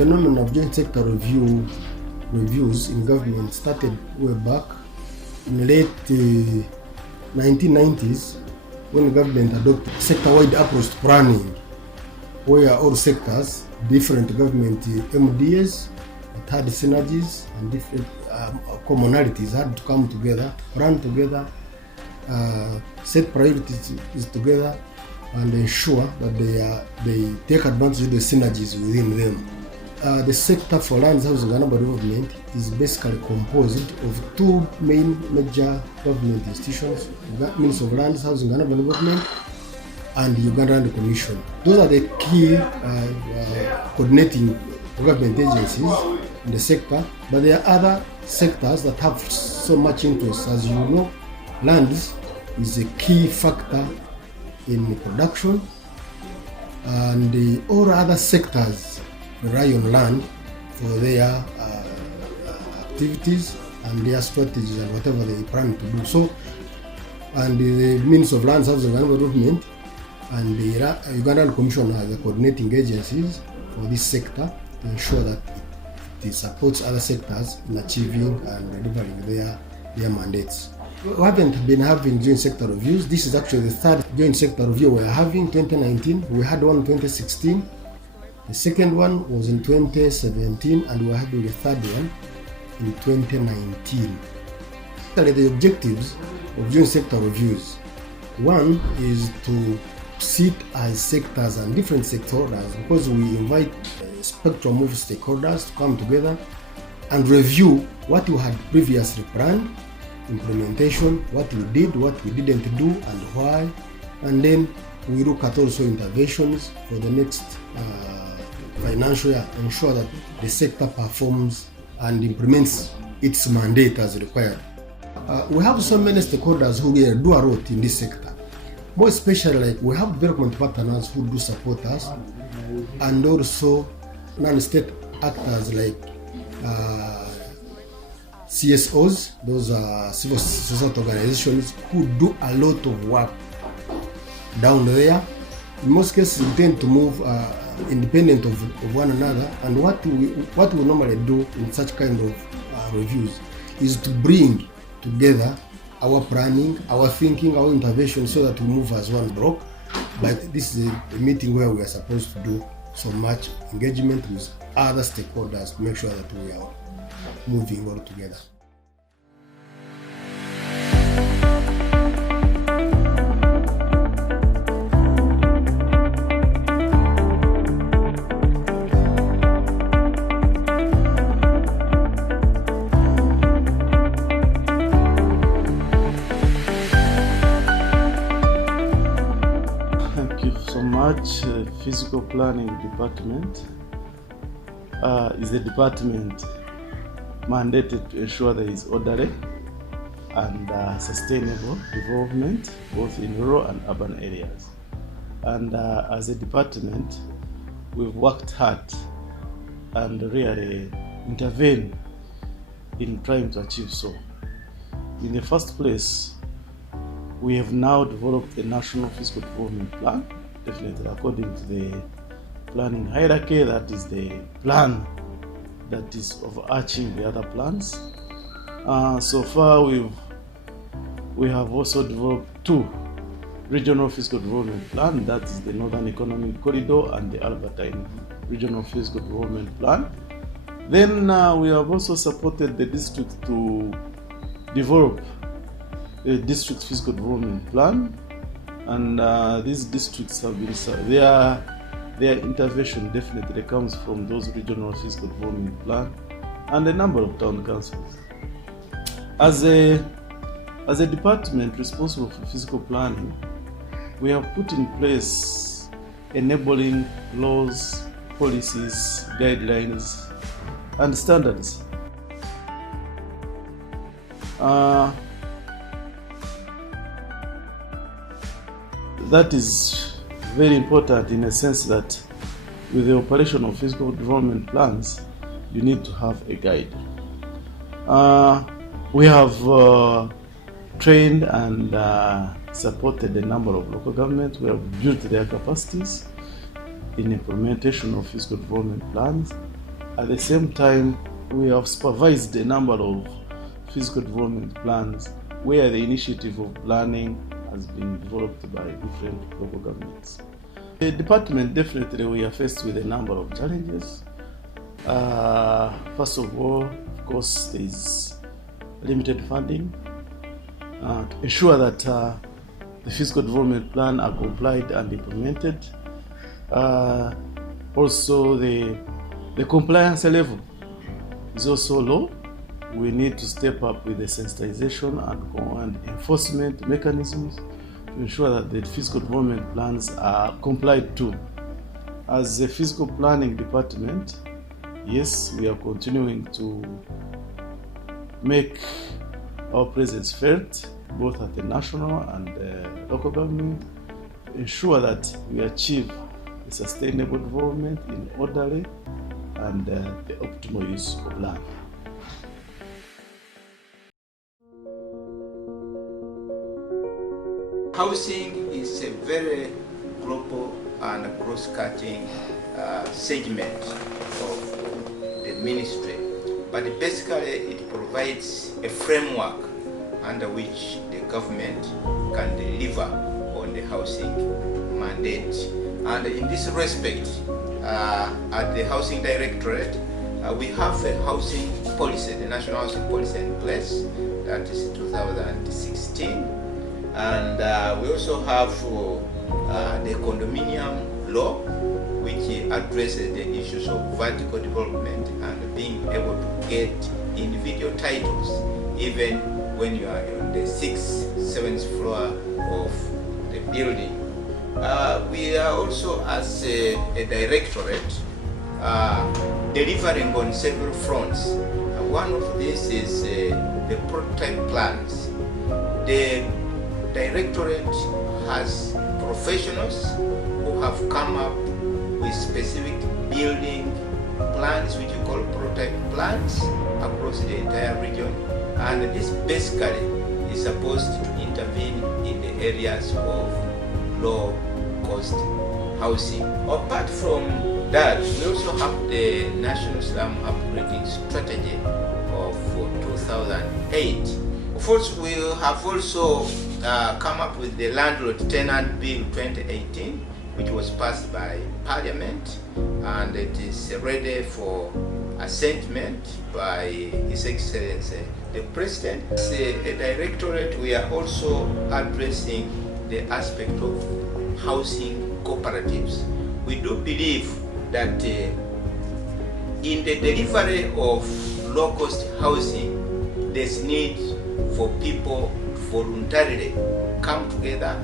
phenomenon of joint sector reviews in government started way back in late 1990s when the government adopted sector-wide approach to planning, where all sectors, different government MDAs, it had synergies and different commonalities had to come together, plan together, set priorities together, and ensure that they take advantage of the synergies within them. The sector for lands, housing and urban development is basically composed of two major government institutions: Ministry of Lands, Housing and Urban Development, and the Uganda Land Commission. Those are the key coordinating government agencies in the sector, but there are other sectors that have so much interest. As you know, lands is a key factor in production, and all other sectors rely on land for their activities and their strategies and whatever they plan to do. So, and the Ministry of Lands, Housing and Development and the Ugandan Commission are the coordinating agencies for this sector to ensure that it supports other sectors in achieving and delivering their mandates. We haven't been having joint sector reviews. This is actually the third joint sector review we are having in 2019. We had one in 2016. The second one was in 2017, and we are having the third one in 2019. The objectives of joint sector reviews: one is to sit as sectors and different stakeholders, because we invite a spectrum of stakeholders to come together and review what you had previously planned, implementation, what we did, what we didn't do, and why. And then we look at also interventions for the next financial year, ensure that the sector performs and implements its mandate as required. We have so many stakeholders who do a lot in this sector. More especially, like, we have development partners who do support us, and also non-state actors like CSOs, those are civil society organizations who do a lot of work down there. In most cases, we tend to move independent of one another, and what we normally do in such kind of reviews is to bring together our planning, our thinking, our intervention, so that we move as one block. But this is a meeting where we are supposed to do so much engagement with other stakeholders to make sure that we are moving all together. Physical Planning Department is a department mandated to ensure there is orderly and sustainable development both in rural and urban areas. And as a department, we've worked hard and really intervened in trying to achieve so. In the first place, we have now developed a national fiscal development plan, definitely according to the planning hierarchy. That is the plan that is overarching the other plans. So far, we have also developed two regional fiscal development plans. That is the Northern Economic Corridor and the Albertine Regional Fiscal Development Plan. Then we have also supported the district to develop a district fiscal development plan. And these districts have been, their intervention definitely comes from those regional fiscal development plan and a number of town councils. As a department responsible for fiscal planning, we have put in place enabling laws, policies, guidelines, and standards. That is very important in a sense that with the operation of fiscal development plans, you need to have a guide. We have trained and supported a number of local governments. We have built their capacities in implementation of fiscal development plans, At the same time, we have supervised a number of physical development plans where the initiative of planning has been developed by different local governments. The department, definitely we are faced with a number of challenges. First of all, of course, there is limited funding to ensure that the physical development plan are complied and implemented. Also, the compliance level is also low. We need to step up with the sensitization and enforcement mechanisms to ensure that the physical development plans are complied to. As a physical planning department, yes, we are continuing to make our presence felt both at the national and local government to ensure that we achieve a sustainable development in orderly and the optimal use of land. Housing is a very global and cross-cutting segment of the ministry, but basically it provides a framework under which the government can deliver on the housing mandate. And in this respect, at the Housing Directorate, we have a housing policy, the National Housing Policy in place, that is 2016. And we also have the condominium law, which addresses the issues of vertical development and being able to get individual titles even when you are on the 6th, 7th floor of the building. We are also, as a directorate, delivering on several fronts. One of these is the prototype plans. The Directorate has professionals who have come up with specific building plans, which we call prototype plans, across the entire region. And this basically is supposed to intervene in the areas of low-cost housing. Apart from that, we also have the National Slum Upgrading Strategy of 2008. Of course, we have also come up with the Landlord Tenant Bill 2018, which was passed by Parliament, and it is ready for assentment by His Excellency the President. As a directorate, we are also addressing the aspect of housing cooperatives. We do believe that in the delivery of low-cost housing, there's need for people to voluntarily come together,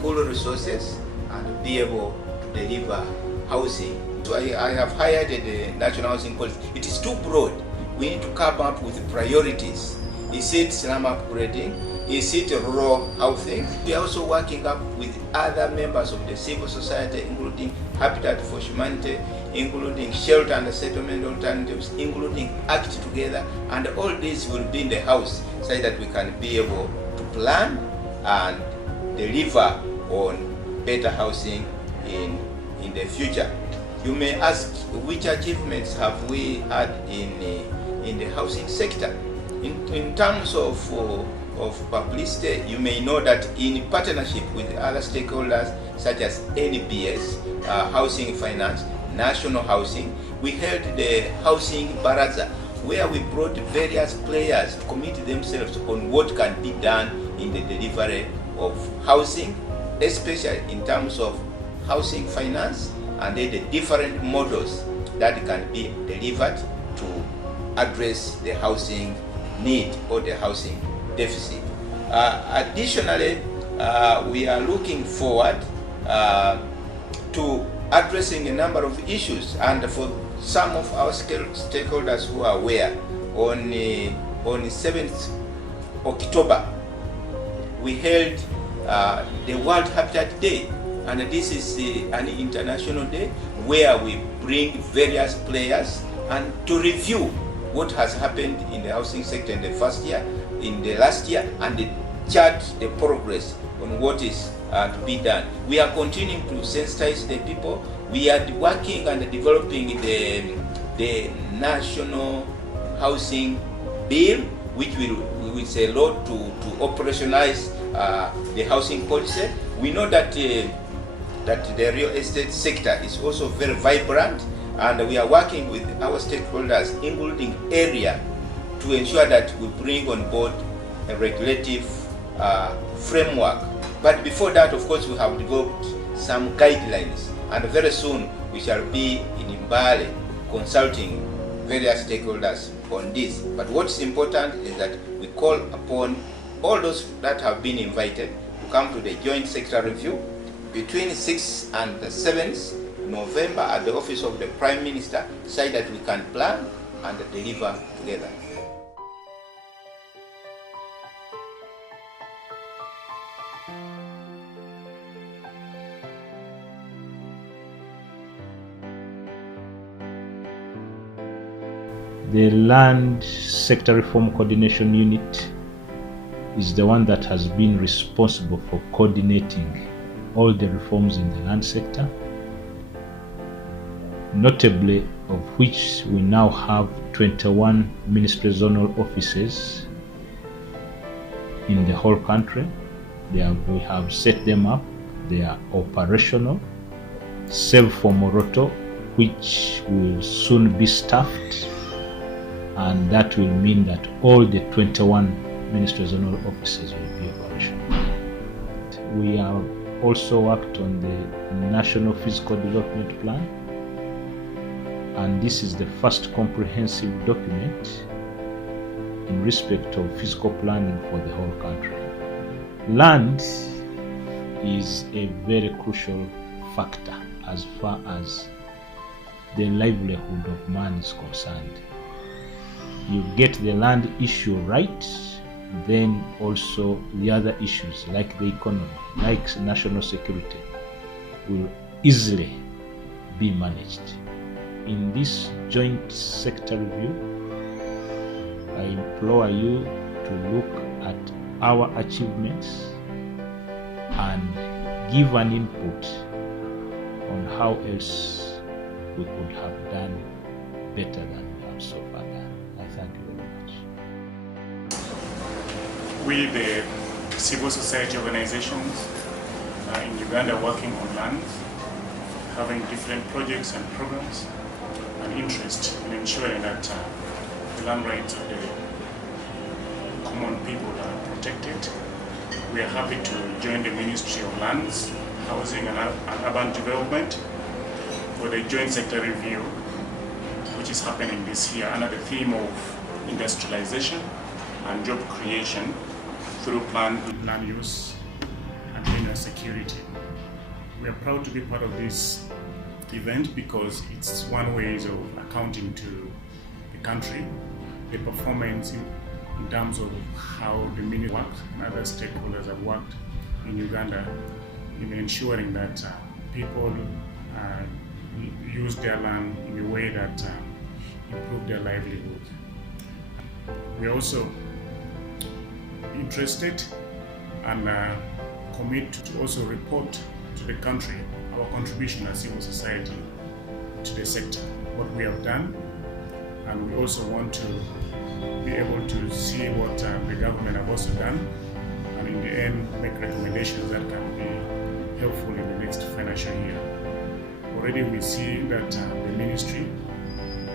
pool resources, and be able to deliver housing. So I have highlighted the National Housing Policy. It is too broad. We need to come up with priorities. Is it slum upgrading? Is it rural housing? We are also working up with other members of the civil society, including Habitat for Humanity, including Shelter and Settlement Alternatives, including Act Together, and all this will be in the house so that we can be able to plan and deliver on better housing in the future. You may ask, which achievements have we had in the housing sector? In terms of publicity, you may know that in partnership with other stakeholders such as NBS, Housing Finance, National Housing, we held the Housing Baraza, where we brought various players to commit themselves on what can be done in the delivery of housing, especially in terms of housing finance, and then the different models that can be delivered to address the housing need or the housing deficit. Additionally, we are looking forward to addressing a number of issues, and for some of our stakeholders who are aware, on 7th October, we held the World Habitat Day, and this is an international day where we bring various players and to review what has happened in the housing sector in the last year, and chart the progress on what is to be done. We are continuing to sensitize the people. We are working and developing the the National Housing Bill, which will say a lot to operationalize the housing policy. We know that that the real estate sector is also very vibrant, and we are working with our stakeholders, including area, to ensure that we bring on board a regulative framework. But before that, of course, we have developed some guidelines, and very soon we shall be in Mbale consulting various stakeholders on this. But what's important is that we call upon all those that have been invited to come to the joint sector review between 6th and the 7th November at the office of the Prime Minister, so that we can plan and deliver together. The Land Sector Reform Coordination Unit is the one that has been responsible for coordinating all the reforms in the land sector, notably of which we now have 21 ministry zonal offices in the whole country. We have set them up, they are operational, save for Moroto, which will soon be staffed, and that will mean that all the 21 ministry zonal offices will be operational. We have also worked on the National Physical Development Plan, and this is the first comprehensive document in respect of physical planning for the whole country. Land is a very crucial factor as far as the livelihood of man is concerned. You get the land issue right, then also the other issues like the economy, like national security, will easily be managed. In this joint sector review, I implore you to look at our achievements and give an input on how else we could have done better than we have so far done. I thank you very much. We, the civil society organizations in Uganda, working on land, having different projects and programs, and interest in ensuring that the land rights of the common people are protected. We are happy to join the Ministry of Lands, Housing and Urban Development for the joint sector review, which is happening this year under the theme of industrialization and job creation through planned land use and energy security. We are proud to be part of this event because it's one way of accounting to the country, the performance in terms of how the ministry worked and other stakeholders have worked in Uganda in ensuring that people use their land in a way that improve their livelihood. We are also interested and commit to also report to the country our contribution as civil society to the sector, what we have done, and we also want to be able to see what the government have also done, and in the end make recommendations that can be helpful in the next financial year. Already we see that the ministry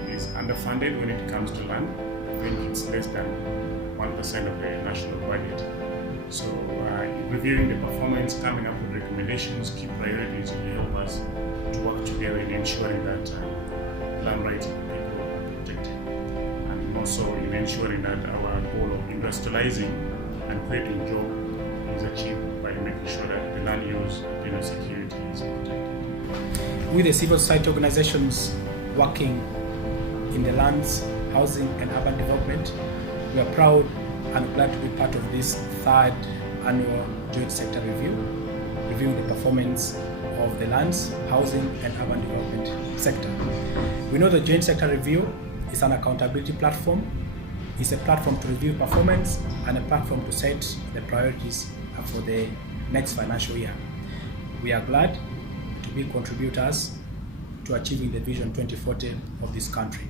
is underfunded when it comes to land. I think it's less than 1% of the national budget. So reviewing the performance, coming up with recommendations, key priorities will help us to work together in ensuring that land rights of people are protected, and also in ensuring that our goal of industrializing and creating jobs is achieved by making sure that the land use and security is protected. With the civil society organizations working in the lands, housing and urban development, we are proud and glad to be part of this third annual joint sector review, reviewing the performance of the lands, housing and urban development sector. We know the joint sector review is an accountability platform. It's a platform to review performance and a platform to set the priorities for the next financial year. We are glad to be contributors to achieving the Vision 2040 of this country.